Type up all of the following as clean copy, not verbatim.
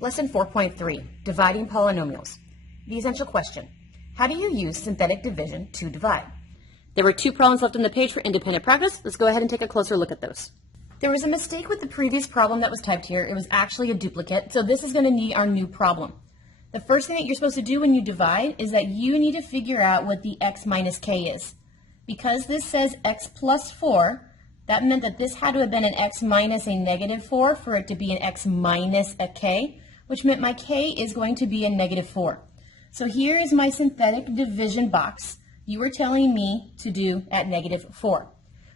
Lesson 4.3, Dividing Polynomials. The essential question, how do you use synthetic division to divide? There were 2 problems left on the page for independent practice. Let's go ahead and take a closer look at those. There was a mistake with the previous problem that was typed here. It was actually a duplicate, so this is going to need our new problem. The first thing that you're supposed to do when you divide is that you need to figure out what the x minus k is. Because this says x plus 4, that meant that this had to have been an x minus a negative 4 for it to be an x minus a k, which meant my k is going to be a negative 4. So here is my synthetic division box you were telling me to do at negative 4.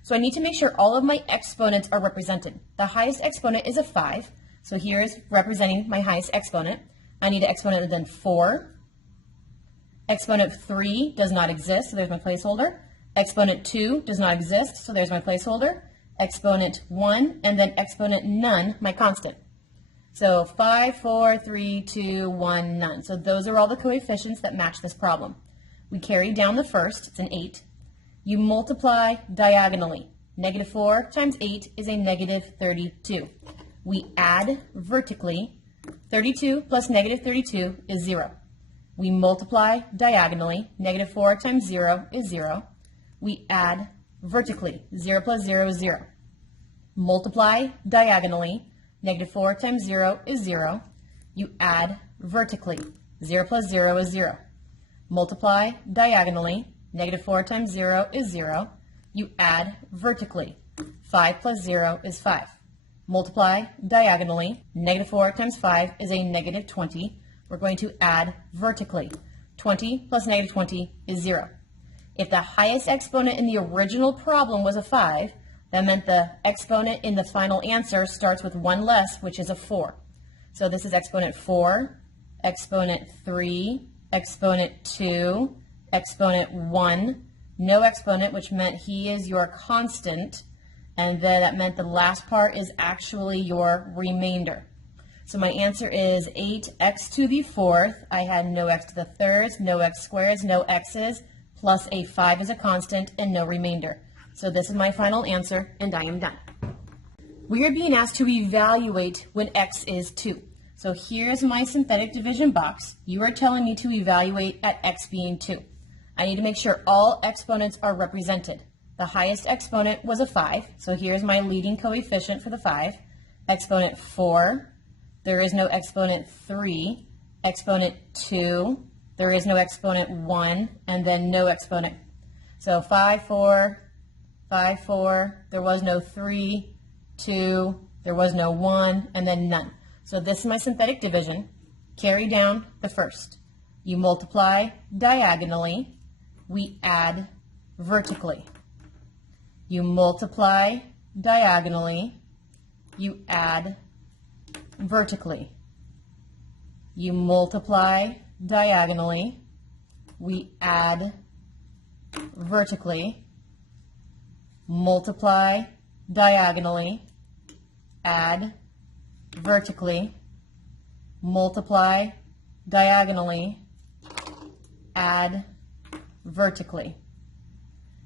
So I need to make sure all of my exponents are represented. The highest exponent is a 5, so here is representing my highest exponent. I need an exponent of then 4. Exponent 3 does not exist, so there's my placeholder. Exponent 2 does not exist, so there's my placeholder. Exponent 1, and then exponent none, my constant. So 5, 4, 3, 2, 1, none. So those are all the coefficients that match this problem. We carry down the first, it's an 8. You multiply diagonally. Negative 4 times 8 is a negative 32. We add vertically. 32 plus negative 32 is 0. We multiply diagonally. Negative 4 times 0 is 0. We add vertically. 0 plus 0 is 0. Multiply diagonally. Negative 4 times 0 is 0. You add vertically. 0 plus 0 is 0. Multiply diagonally. Negative 4 times 0 is 0. You add vertically. 5 plus 0 is 5. Multiply diagonally. Negative 4 times 5 is a negative 20. We're going to add vertically. 20 plus negative 20 is 0. If the highest exponent in the original problem was a 5, that meant the exponent in the final answer starts with 1 less, which is a 4. So this is exponent 4, exponent 3, exponent 2, exponent 1, no exponent, which meant he is your constant, and then that meant the last part is actually your remainder. So my answer is 8x to the 4th. I had no x to the 3rds, no x squareds, no x's, plus a 5 is a constant, and no remainder. So this is my final answer, and I am done. We are being asked to evaluate when x is 2. So here's my synthetic division box. You are telling me to evaluate at x being 2. I need to make sure all exponents are represented. The highest exponent was a 5, so here's my leading coefficient for the 5. Exponent 4, there is no exponent 3. Exponent 2, there is no exponent 1, and then no exponent. So 5, 4, 5, 4, there was no 3, 2, there was no 1, and then none. So this is my synthetic division. Carry down the first. You multiply diagonally. We add vertically. You multiply diagonally. You add vertically. You multiply diagonally. We add vertically. Multiply diagonally. Add vertically. Multiply diagonally. Add vertically.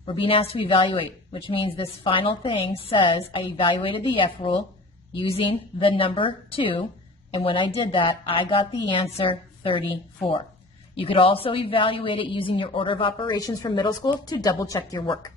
We're being asked to evaluate, which means this final thing says I evaluated the F rule using the number 2, and when I did that, I got the answer 34. You could also evaluate it using your order of operations from middle school to double check your work.